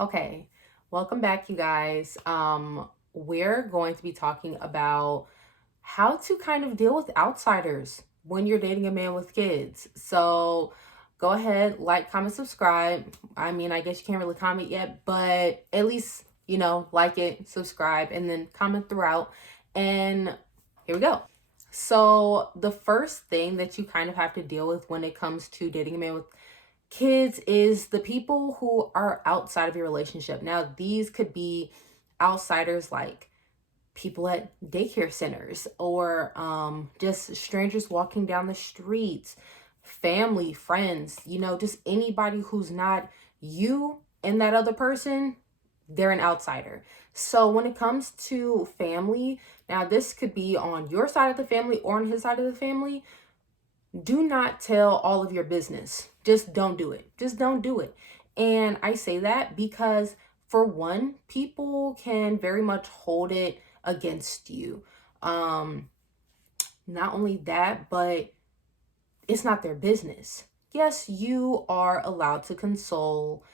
Okay, welcome back, you guys. We're going to be talking about how to kind of deal with outsiders when you're dating a man with kids. So go ahead, like, comment, subscribe. I mean, I guess you can't really comment yet, but at least, like it, subscribe, and then comment throughout. And here we go. So, the first thing that you kind of have to deal with when it comes to dating a man with kids is the people who are outside of your relationship. Now, these could be outsiders like people at daycare centers or just strangers walking down the streets, family, friends, just anybody who's not you and that other person, they're an outsider. So when it comes to family, now this could be on your side of the family or on his side of the family. Do not tell all of your business. Just don't do it. Just don't do it. And I say that because, for one, people can very much hold it against you. Um, Not only that, but it's not their business. Yes, you are allowed to console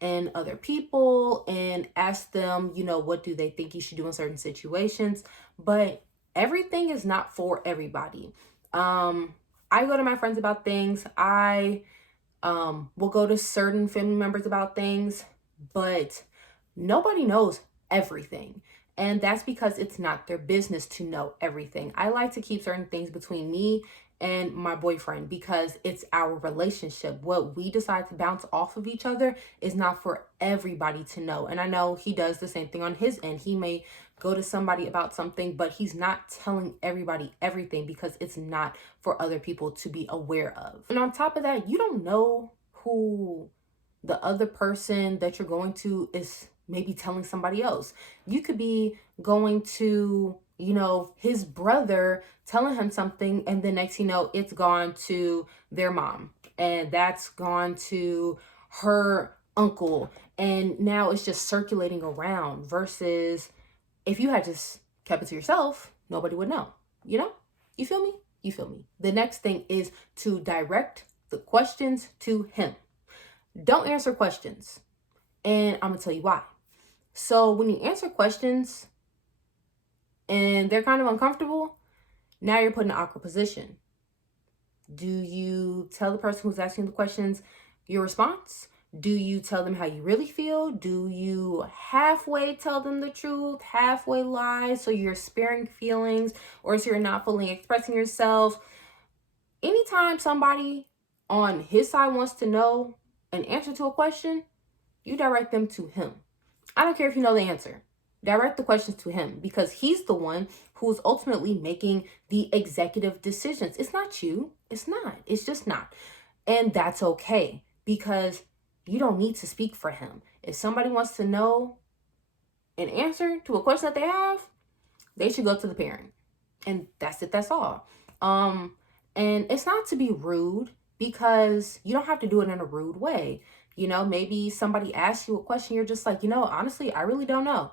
and other people and ask them, what do they think you should do in certain situations, but everything is not for everybody. Um, I go to my friends about things. I will go to certain family members about things, but nobody knows everything. And that's because it's not their business to know everything. I like to keep certain things between me and my boyfriend because it's our relationship. What we decide to bounce off of each other is not for everybody to know. And I know he does the same thing on his end. He may go to somebody about something, but he's not telling everybody everything because it's not for other people to be aware of. And on top of that, you don't know who the other person that you're going to is maybe telling somebody else. You could be going to, his brother telling him something, and the next it's gone to their mom, and that's gone to her uncle, and now it's just circulating around. Versus if you had just kept it to yourself, nobody would know, you know? You feel me? You feel me? The next thing is to direct the questions to him. Don't answer questions. And I'm going to tell you why. So, when you answer questions and they're kind of uncomfortable, now you're put in an awkward position. Do you tell the person who's asking the questions your response? Do you tell them how you really feel? Do you halfway tell them the truth, halfway lie, so you're sparing feelings, or so you're not fully expressing yourself? Anytime somebody on his side wants to know an answer to a question, you direct them to him. I don't care if you know the answer. Direct the questions to him because he's the one who's ultimately making the executive decisions. It's not you. It's not. It's just not. And that's okay because you don't need to speak for him. If somebody wants to know an answer to a question that they have, they should go to the parent. And that's it. That's all. Um, and it's not to be rude because you don't have to do it in a rude way. Maybe somebody asks you a question, you're just like, honestly, I really don't know.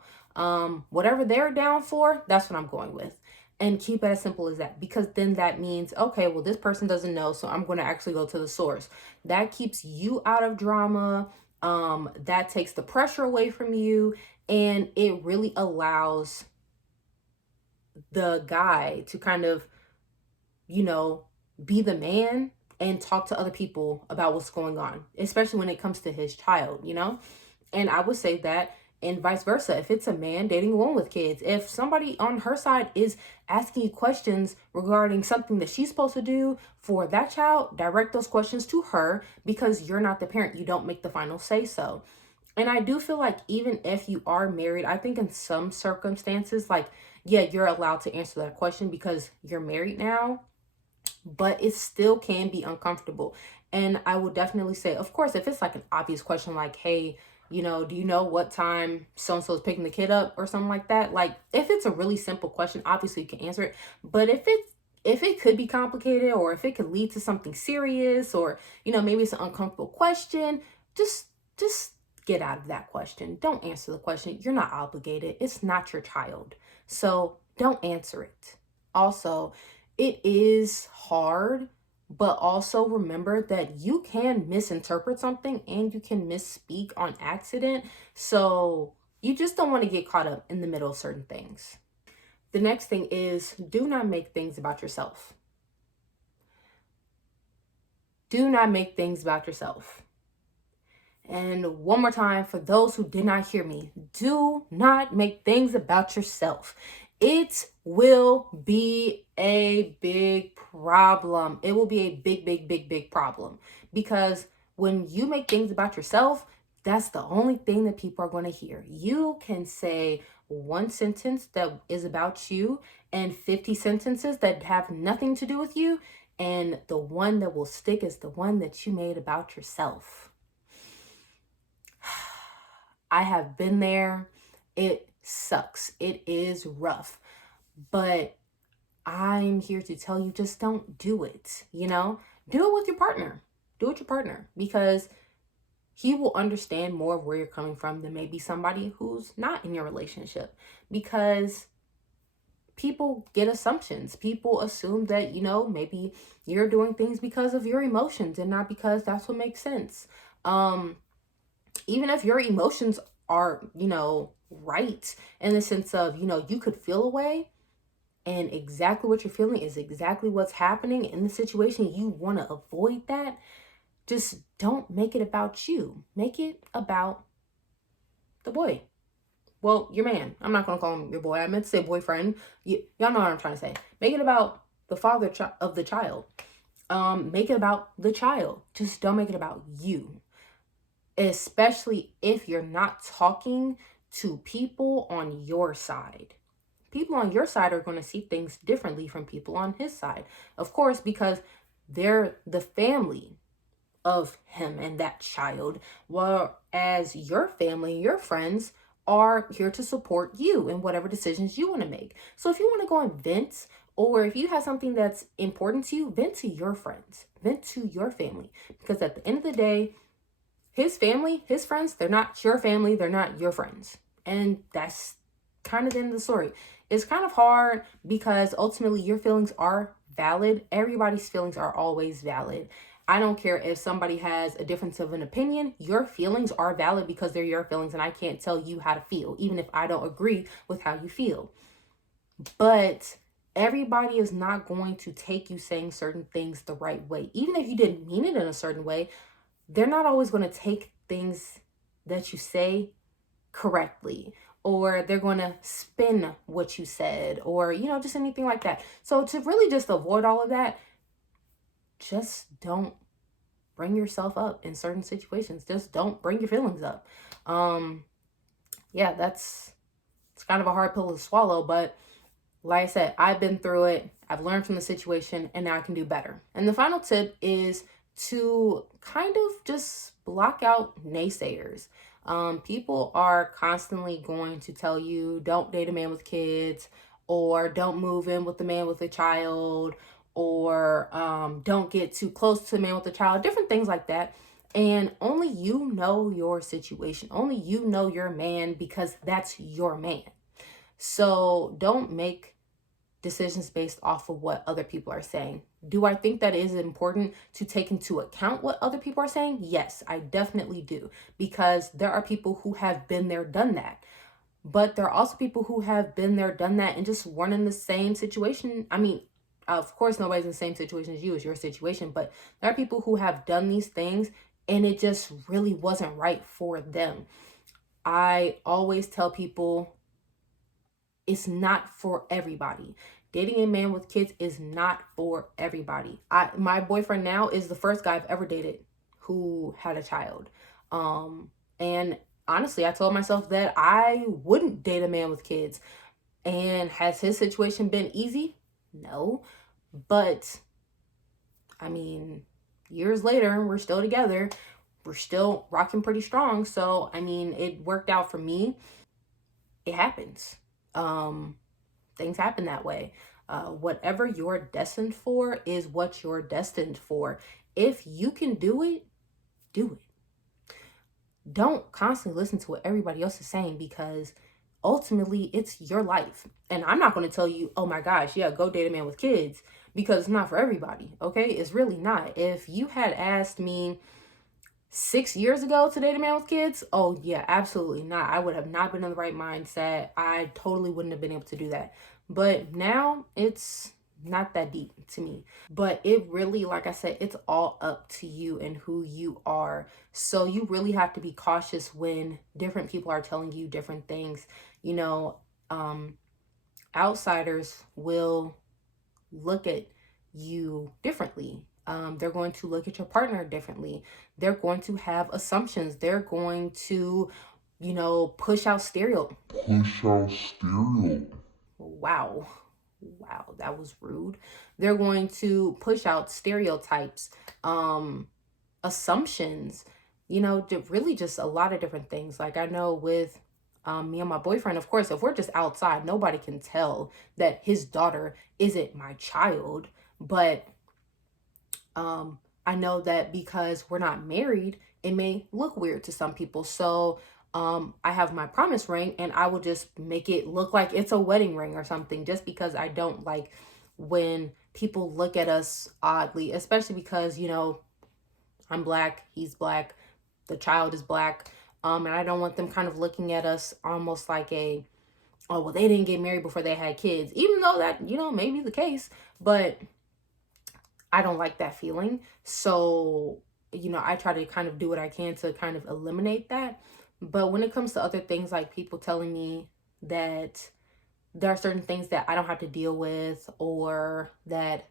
Whatever they're down for, that's what I'm going with. And keep it as simple as that, because then that means, okay, well, this person doesn't know, so I'm going to actually go to the source. That keeps you out of drama. That takes the pressure away from you, and it really allows the guy to kind of, you know, be the man and talk to other people about what's going on, especially when it comes to his child. And I would say that, and vice versa, if it's a man dating a woman with kids, if somebody on her side is asking you questions regarding something that she's supposed to do for that child, direct those questions to her because you're not the parent. You don't make the final say so. And I do feel like even if you are married, I think in some circumstances, like, yeah, you're allowed to answer that question because you're married now, but it still can be uncomfortable. And I would definitely say, of course, if it's like an obvious question, like, hey, do you know what time so and so is picking the kid up or something like that? Like, if it's a really simple question, obviously you can answer it. But if it could be complicated, or if it could lead to something serious, or maybe it's an uncomfortable question, just get out of that question. Don't answer the question. You're not obligated. It's not your child. So don't answer it. Also, it is hard But also remember that you can misinterpret something and you can misspeak on accident. So you just don't want to get caught up in the middle of certain things. The next thing is, do not make things about yourself. Do not make things about yourself. And one more time, for those who did not hear me, do not make things about yourself. It will be a big problem. It will be a big, big, big, big problem. Because when you make things about yourself, that's the only thing that people are going to hear. You can say one sentence that is about you and 50 sentences that have nothing to do with you. And the one that will stick is the one that you made about yourself. I have been there. It sucks. It is rough. But I'm here to tell you, just don't do it. Do it with your partner. Do it with your partner, because he will understand more of where you're coming from than maybe somebody who's not in your relationship. Because people get assumptions. People assume that, maybe you're doing things because of your emotions and not because that's what makes sense. Even if your emotions are, right, in the sense of, you could feel a way, and exactly what you're feeling is exactly what's happening in the situation. You want to avoid that. Just don't make it about you. Make it about the boy. Well, your man. I'm not going to call him your boy. I meant to say boyfriend. Y'all know what I'm trying to say. Make it about the father of the child. Make it about the child. Just don't make it about you. Especially if you're not talking to people on your side. People on your side are going to see things differently from people on his side. Of course, because they're the family of him and that child, whereas your family and your friends are here to support you in whatever decisions you want to make. So if you want to go and vent, or if you have something that's important to you, vent to your friends, vent to your family. Because at the end of the day, his family, his friends, they're not your family, they're not your friends. And that's kind of the end of the story. It's kind of hard because ultimately your feelings are valid. Everybody's feelings are always valid. I don't care if somebody has a difference of an opinion. Your feelings are valid because they're your feelings, and I can't tell you how to feel, even if I don't agree with how you feel. But everybody is not going to take you saying certain things the right way. Even if you didn't mean it in a certain way, they're not always going to take things that you say correctly, or they're going to spin what you said, or just anything like that. So to really just avoid all of that, just don't bring yourself up in certain situations. Just don't bring your feelings up. Yeah, it's kind of a hard pill to swallow, but like I said, I've been through it. I've learned from the situation, and now I can do better. And the final tip is to kind of just block out naysayers. People are constantly going to tell you, don't date a man with kids, or don't move in with the man with a child, or don't get too close to the man with a child, different things like that. And only you know your situation. Only you know your man, because that's your man. So don't make decisions based off of what other people are saying. Do I think that it is important to take into account what other people are saying? Yes, I definitely do. Because there are people who have been there, done that. But there are also people who have been there, done that, and just weren't in the same situation. I mean, of course, nobody's in the same situation as you, as your situation, but there are people who have done these things and it just really wasn't right for them. I always tell people it's not for everybody. Dating a man with kids is not for everybody. My boyfriend now is the first guy I've ever dated who had a child. And honestly, I told myself that I wouldn't date a man with kids. And has his situation been easy? No. But I mean, years later, we're still together. We're still rocking pretty strong. So, I mean, it worked out for me. It happens. Things happen that way. Whatever you're destined for is what you're destined for. If you can do it, do it. Don't constantly listen to what everybody else is saying, because ultimately it's your life. And I'm not going to tell you, oh my gosh, yeah, go date a man with kids, because it's not for everybody, okay? It's really not. If you had asked me 6 years ago to date a man with kids, oh yeah, absolutely not. I would have not been in the right mindset. I totally wouldn't have been able to do that. But now it's not that deep to me. But it really, like I said, it's all up to you and who you are. So you really have to be cautious when different people are telling you different things. You know, um, outsiders will look at you differently. They're going to look at your partner differently. They're going to have assumptions. They're going to, push out stereo. Wow. Wow, that was rude. They're going to push out stereotypes, um, assumptions, really just a lot of different things. Like I know with me and my boyfriend, of course, if we're just outside, nobody can tell that his daughter isn't my child. But I know that because we're not married, it may look weird to some people. So I have my promise ring and I will just make it look like it's a wedding ring or something, just because I don't like when people look at us oddly, especially because, I'm black, he's black, the child is black. And I don't want them kind of looking at us almost like oh, well, they didn't get married before they had kids, even though that, may be the case. But I don't like that feeling. So, I try to kind of do what I can to kind of eliminate that. But when it comes to other things, like people telling me that there are certain things that I don't have to deal with, or that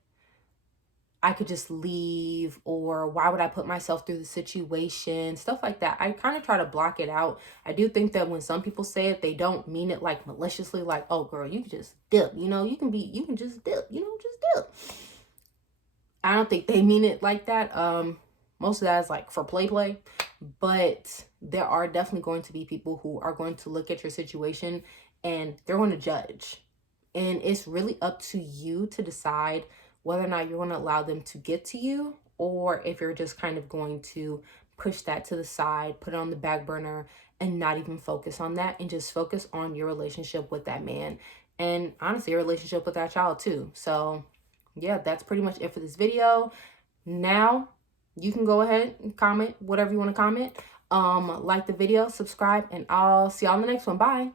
I could just leave, or why would I put myself through the situation, stuff like that, I kind of try to block it out. I do think that when some people say it, they don't mean it like maliciously, like, oh girl, you can just dip, you can just dip, just dip. I don't think they mean it like that. Most of that is like for play, but there are definitely going to be people who are going to look at your situation and they're going to judge. And it's really up to you to decide whether or not you're going to allow them to get to you, or if you're just kind of going to push that to the side, put it on the back burner, and not even focus on that, and just focus on your relationship with that man. And honestly, your relationship with that child too. So yeah, that's pretty much it for this video. Now you can go ahead and comment whatever you want to comment. Like the video, subscribe, and I'll see y'all in the next one. Bye.